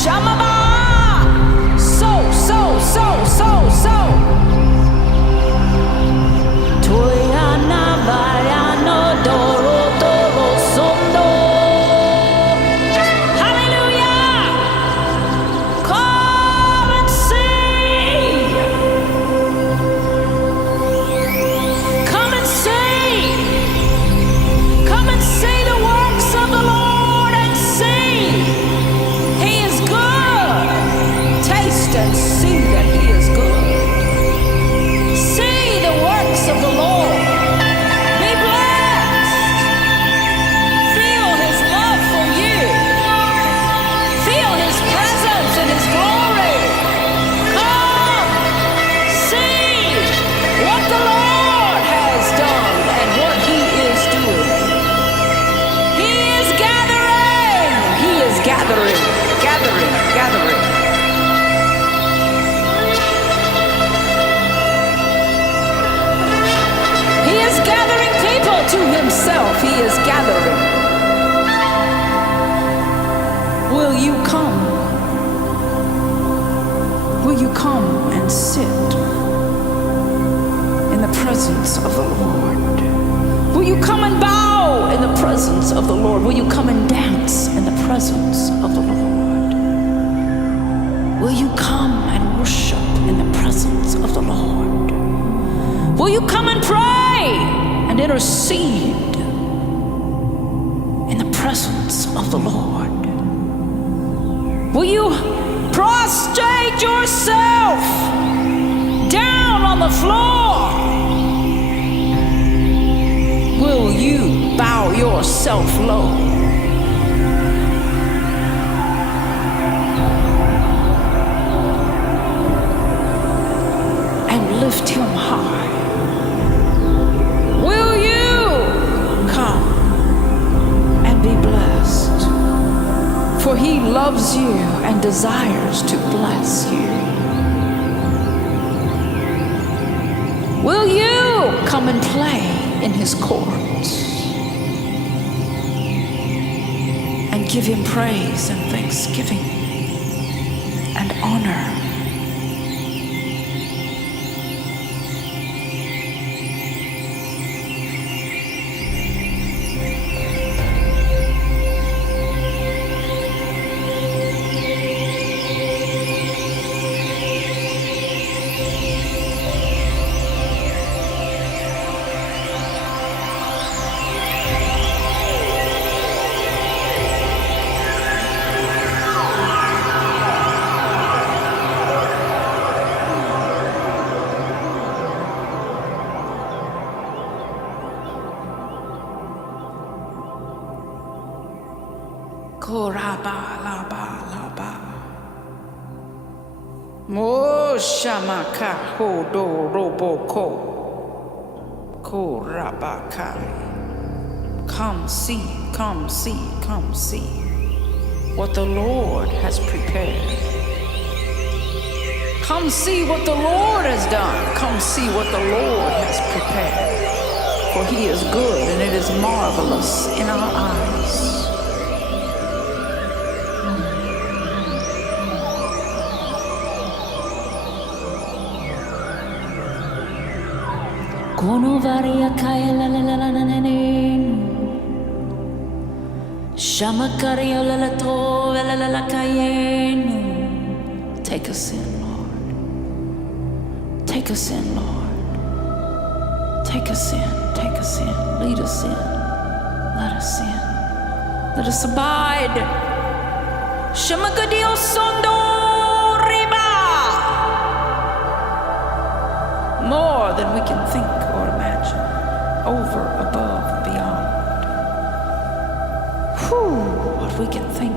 Shamaba. So. Toyana Bayano Doro Doro Sondo. Hallelujah. Come and see. Come and see. Come and see the works of the Lord and see. He is good. Taste and see that He is good. See the works of the Lord. Be blessed. Feel His love for you. Feel His presence and His glory. Come, see what the Lord has done and what He is doing. He is gathering. He is gathering. He is gathering people to Himself. He is gathering. Will you come? Will you come and sit in the presence of the Lord? Will you come and bow in the presence of the Lord? Will you come and dance in the presence of the Lord? Will you come and worship in the presence of the Lord? Will you come and pray and intercede in the presence of the Lord? Will you prostrate yourself down on the floor? Will you bow yourself low? And lift Him high? Will you come and be blessed? For He loves you and desires to bless you. Will you come and play in His courts and give Him praise and thanksgiving and honor? Moshamaka hodo roboko korabakai. Come see what the Lord has prepared. Come see what the Lord has done. Come see what the Lord has prepared. For He is good and it is marvelous in our eyes. Kono varia kaya la la la la la la la. Shamakaria la la to la la la kayenu. Take us in, Lord. Take us in, Lord. Take us in. Take us in. Lead us in. Let us in. Let us abide. Shamakadio sondo. More than we can think or imagine, over, above, beyond. What we can think